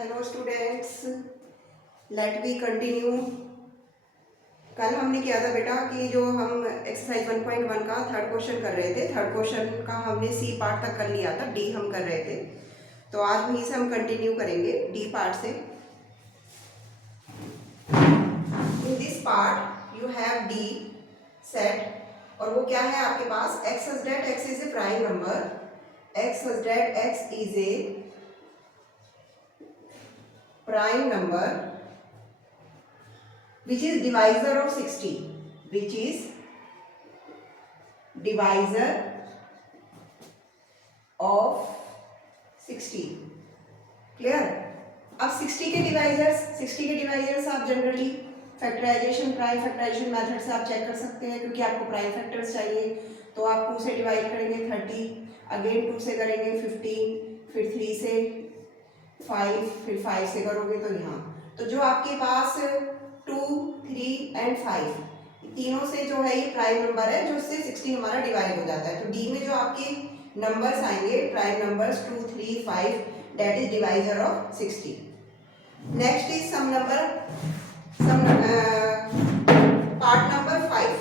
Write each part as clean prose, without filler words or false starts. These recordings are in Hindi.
Hello students, let we continue. कल हमने किया था बेटा कि जो हम एक्सरसाइज 1.1 का थर्ड क्वेश्चन कर रहे थे, थर्ड क्वेश्चन का हमने सी पार्ट तक कर लिया था, डी हम कर रहे थे। तो आज वहीं से हम कंटिन्यू करेंगे डी पार्ट से। In this part you have the set, और वो क्या है आपके पास, x such that x is a prime number, x such that x is a prime number which is divisor of 60, which is divisor of 60। Clear? अब 60 के डिवाइजर्स आप generally factorisation, prime factorisation method से आप चेक कर सकते हैं, क्योंकि आपको प्राइम फैक्टर्स चाहिए। तो आप 2 से डिवाइड करेंगे 30, अगेन 2 से करेंगे 15, फिर 3 से 5, फिर 5 से करोगे तो यहाँ। तो जो आपके पास 2, 3 एंड 5 तीनों से जो है ये प्राइम नंबर है, जो इससे 60 हमारा डिवाइड हो जाता है। तो डी में जो आपके नंबर्स आएंगे, prime numbers 2, 3, 5, that is divisor of 60। Next is part number 5,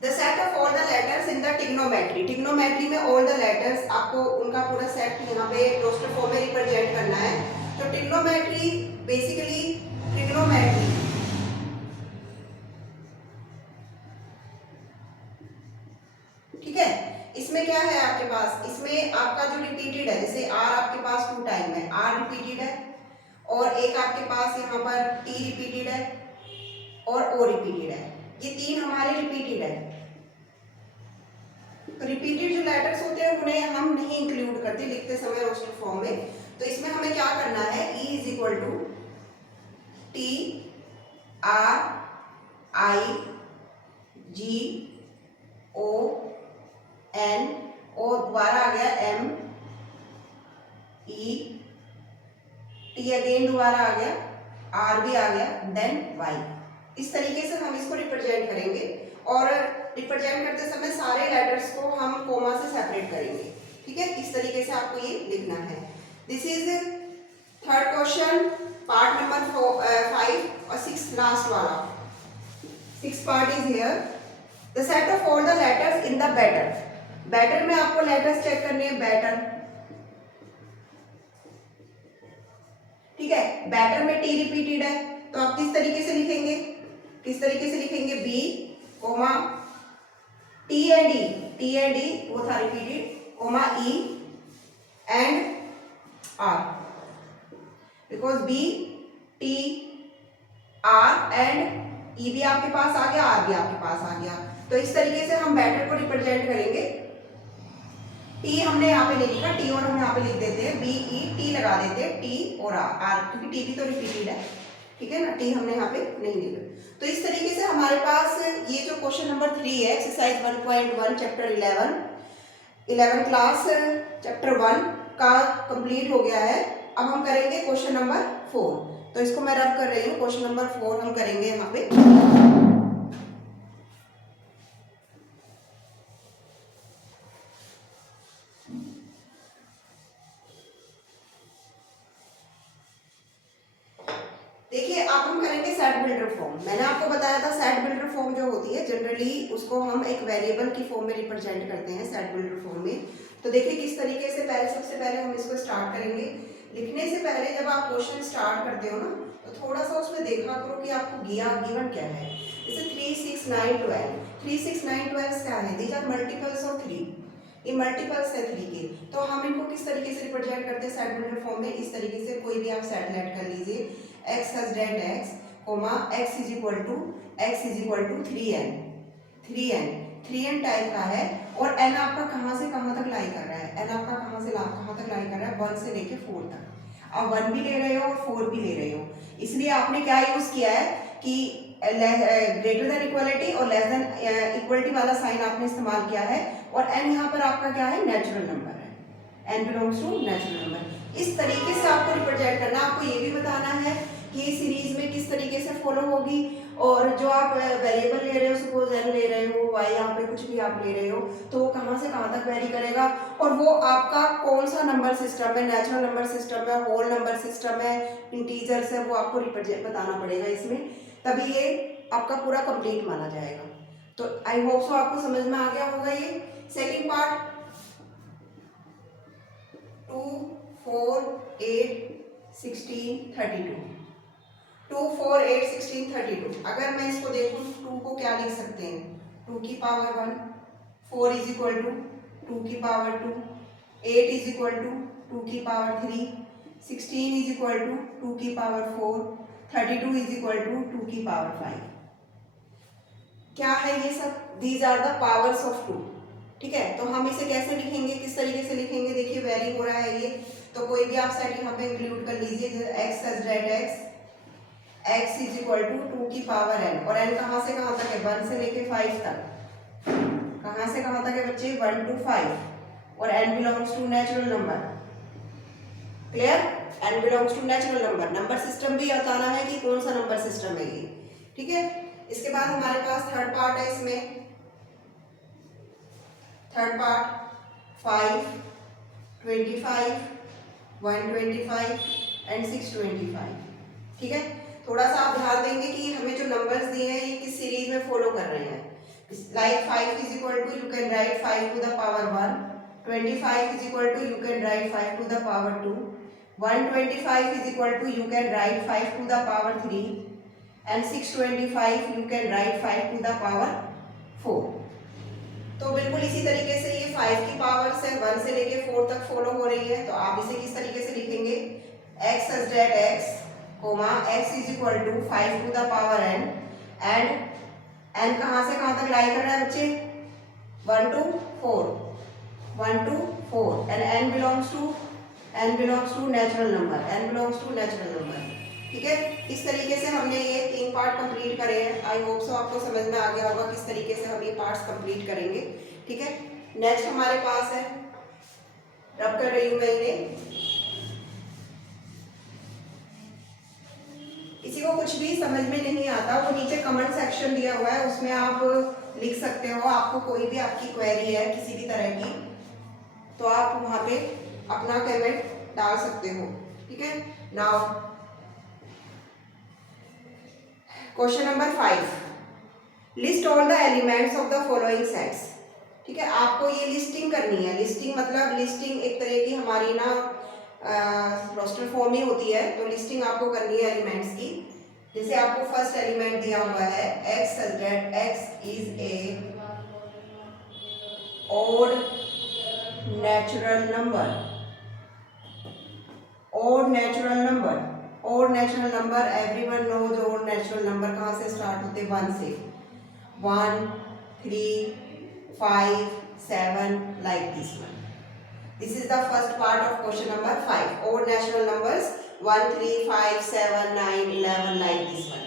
the set of all the letters in the trigonometry. Trigonometry में ऑल द लेटर्स आपको उनका पूरा सेट यहाँ पे रोस्टर फॉर्म में रिप्रेजेंट करना है। तो ट्रिग्नोमेट्री बेसिकली ठीक है, इसमें क्या है आपके पास, इसमें आपका जो रिपीटेड है, जैसे आर आपके पास 2 टाइम है, आर रिपीटेड है, और एक आपके पास यहाँ पर टी रिपीटेड है और ओ रिपीटेड है। ये 3 हमारे रिपीटेड है। तो रिपीटेड जो लेटर्स होते हैं उन्हें हम नहीं इंक्लूड करते लिखते समय रोस्टर फॉर्म में। तो इसमें हमें क्या करना है, E is equal to T R I G O N, O दोबारा आ गया एम ई, टी अगेन दोबारा आ गया, आर भी आ गया, देन वाई। इस तरीके से हम इसको रिप्रेजेंट करेंगे, और रिप्रेजेंट करते समय सारे लेटर्स को हम कोमा से सेपरेट करेंगे। ठीक है, इस तरीके से आपको ये लिखना है। This is third question, part number 5 और 6 लास्ट वाला। 6 part is here, the set of all the letters in the better. Better में आपको लेटर्स चेक करने हैं, बैटर। ठीक है, बैटर में टी रिपीटेड है, तो आप किस तरीके से लिखेंगे, B comma T and E, वो था repeated, comma E and R, because B T R and E भी आपके पास आ गया, आर भी आपके पास आ गया। तो इस तरीके से हम बैटर को रिप्रेजेंट करेंगे। टी हमने यहाँ पे नहीं लिखा, टी और हम यहाँ पे लिख देते हैं, बी ई टी लगा देते हैं, टी और आर, क्योंकि टी भी तो रिपीटेड है। ठीक है ना, टी हमने यहाँ पे नहीं लिखा। तो इस तरीके से हमारे पास ये जो क्वेश्चन नंबर 3 है, एक्सरसाइज 1.1 चैप्टर 11 क्लास चैप्टर 1 का कंप्लीट हो गया है। अब हम करेंगे क्वेश्चन नंबर 4। तो इसको मैं रब कर रही हूँ, क्वेश्चन नंबर 4 हम करेंगे यहाँ पे। देखिए, अब हम करेंगे सेट बिल्डर फॉर्म। मैंने आपको बताया था सेट बिल्डर फॉर्म जो होती है जनरली उसको हम एक वेरिएबल की फॉर्म में रिप्रेजेंट करते हैं सेट बिल्डर फॉर्म में। तो देखिए किस तरीके से, सबसे पहले हम इसको स्टार्ट करेंगे। लिखने से पहले जब आप क्वेश्चन स्टार्ट करते हो ना, तो थोड़ा सा उसमें देखा करो कि आपको गिवन क्या है। जैसे 3, 6, 9, 12, 3, 6, 9, 12 क्या है, दीज आर मल्टीपल्स ऑफ 3, ये मल्टीपल्स है 3 के। तो हम इनको किस तरीके से रिप्रेजेंट करते हैं सेट बिल्डर फॉर्म में, इस तरीके से कोई भी आप सेट लेट कर लीजिए, x such that x, x is equal to 3n type का है, और n आपका कहाँ से कहाँ तक लाई कर रहा है, n आपका कहाँ तक लाई कर रहा है, 1 से लेके 4 तक। आप 1 भी ले रहे हो और 4 भी ले रहे हो, इसलिए आपने क्या यूज किया है कि ग्रेटर देन इक्वलिटी और लेस देन इक्वलिटी वाला साइन आपने इस्तेमाल किया है, और n यहाँ पर आपका क्या है, नेचुरल नंबर है, n belongs to natural number. इस तरीके से आपको रिप्रेजेंट करना। आपको ये भी बताना है कि सीरीज में किस तरीके से फॉलो होगी, और जो आप वेरिएबल ले रहे हो, सपोज n ले रहे हो, y यहाँ पे कुछ भी आप ले रहे हो, तो वो कहाँ से कहाँ तक वेरी करेगा, और वो आपका कौन सा नंबर सिस्टम है, नेचुरल नंबर सिस्टम है, होल नंबर सिस्टम है, इंटीजर्स है, वो आपको रिप्रेजेंट बताना पड़ेगा इसमें, तभी ये आपका पूरा कंप्लीट माना जाएगा। तो आई होप सो आपको समझ में आ गया होगा ये। Second part 2, 4, 8, 16, 32। 2, 4, 8, 16, 32। अगर मैं इसको देखूं 2 को क्या लिख सकते हैं, 2 की पावर 1, 4 इज इक्वल टू 2 की पावर 2, 8 इज इक्वल टू 2 की पावर 3, 16 इज इक्वल टू 2 की पावर 4, 32 इज इक्वल टू 2 की पावर 5। क्या है ये सब? These are the powers of 2। ठीक है, तो हम इसे कैसे लिखेंगे, किस तरीके से लिखेंगे? देखिए वेरी हो रहा है ये, तो कोई भी आप सेट यहाँ पे इंक्लूड कर लीजिए, जैसे x such that x is equal to 2 की पावर n, और n कहाँ से कहाँ तक है, 1 से लेके 5 तक। कहाँ से कहाँ तक है बच्चे, 1 to 5, और n belongs to natural number. Clear? n belongs to natural number. Number system भी बताना है कि कौन सा नंबर सिस्टम है ये। ठीक है, इसके बाद हमारे पास थर्ड पार्ट है, इसमें थर्ड पार्ट 5, 25, 125 एंड 625। ठीक है, थोड़ा सा आप ध्यान देंगे कि हमें जो नंबर्स दिए हैं ये किस सीरीज में फॉलो कर रहे हैं। Like 5 is equal to you can write 5 to the power 1, 25 is equal to you can write 5 to the power 2, 125 is equal to you can write 5 to the power 3, and 625 you can write 5 to the power 4। तो बिल्कुल इसी तरीके से ये 5 की पावर से 1 से लेके 4 तक फॉलो हो रही है। तो आप इसे किस तरीके से लिखेंगे, x such that x, x is equal to 5 to the power n, and n कहाँ से कहाँ तक लाई कर रहा है बच्चे, 1 to 4, 1 to 4, and n belongs to natural number, n belongs to natural number. ठीक है, इस तरीके से हमने ये 3 पार्ट कंप्लीट करे हैं। आई होप सो आपको समझ में आ गया होगा किस तरीके से हम ये पार्ट्स कंप्लीट करेंगे। ठीक है, नेक्स्ट हमारे पास है, रब कर रही हूँ मैं इन्हें, किसी को कुछ भी समझ में नहीं आता वो नीचे कमेंट सेक्शन दिया हुआ है, उसमें आप लिख सकते हो। आपको कोई भी आपकी क्वेरी है किसी भी तरह की, तो आप वहाँ पे अपना कमेंट डाल सकते हो। ठीक है, now question number 5, list all the elements of the following sets. ठीक है, आपको ये लिस्टिंग करनी है। लिस्टिंग मतलब लिस्टिंग एक तरह की हमारी ना रोस्टर फॉर्म ही होती है, तो लिस्टिंग आपको करनी है एलिमेंट्स की। जैसे आपको फर्स्ट एलिमेंट दिया हुआ है x such that x is a odd natural number, odd natural number, odd natural number everyone knows odd natural number कहाँ से स्टार्ट होते हैं, 1 से, 1, 3, 5, 7 like this one. This is the first part of question number 5. Odd natural numbers 1, 3, 5, 7, 9, 11 like this one.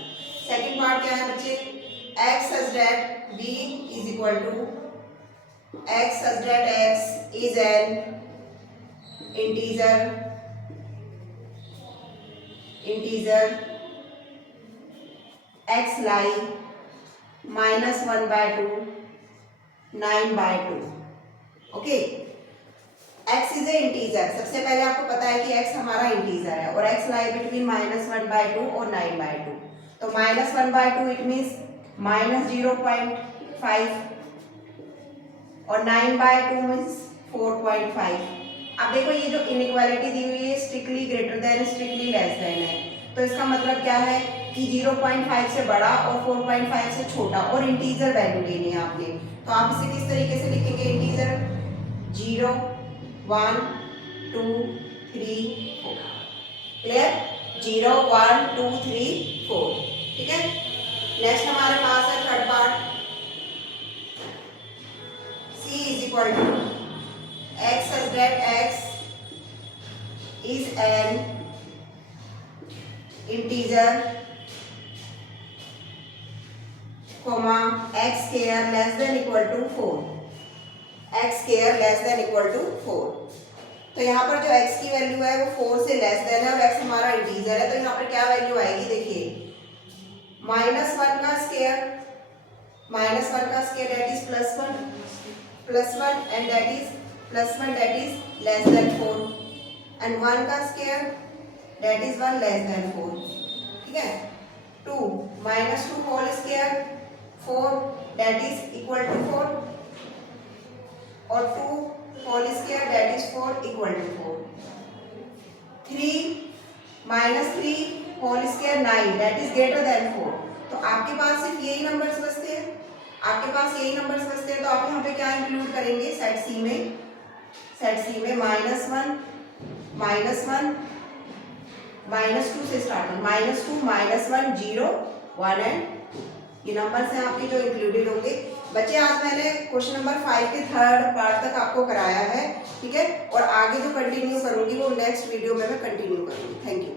Second part क्या है बच्चे, x such that b is equal to x such that x is an integer x lie -1/2, 9/2. Okay, x is a integer. सबसे पहले आपको पता है कि x हमारा इंटीजर है, और x लाई बिटवीन -1/2 और 9/2। तो -1/2 इट मीन्स -0.5, और 9/2 मीन्स 4.5। अब देखो ये जो इनइक्वालिटी दी हुई है strictly greater than strictly less than है, तो इसका मतलब क्या है कि 0.5 से बड़ा और 4.5 से छोटा, और इंटीजर वैल्यू लेनी है आपने। तो आप इसे किस तरीके से लिखेंगे, इंटीजर 0, 1, 2, 3, 4। क्लियर, 0, 1, 2, 3, 4। ठीक है, नेक्स्ट हमारे पास है third part, c is equal to x such that x is an integer comma x square less than equal to 4, x square less than equal to 4। तो यहाँ पर जो x की वैल्यू है वो 4 से लेस देन है और x हमारा इंटीजर है, तो यहाँ पर क्या वैल्यू आएगी देखिए, -1 का स्क्वायर, -1 का square that is +1 and that is +1 that is less than 4 and 1 का square that is 1 less than 4, ठीक है। 2 -2 whole square 4 that is equal to 4 और 2 whole square that is 4 equal to 4। 3 -3 whole square 9 that is greater than 4। तो आपके पास सिर्फ यही नंबर्स बचते हैं, आपके पास यही नंबर्स बचते हैं, तो आप यहाँ पे क्या इंक्लूड करेंगे सेट सी में, सेट सी में -1 -2 से स्टार्ट हो, -2 -1 0 1 एंड ये नंबर्स हैं आपके जो इंक्लूडेड होंगे। बच्चे आज मैंने क्वेश्चन नंबर 5 के थर्ड पार्ट तक आपको कराया है, ठीक है, और आगे जो कंटिन्यू करूंगी वो नेक्स्ट वीडियो में मैं कंटिन्यू करूंगी। Thank you.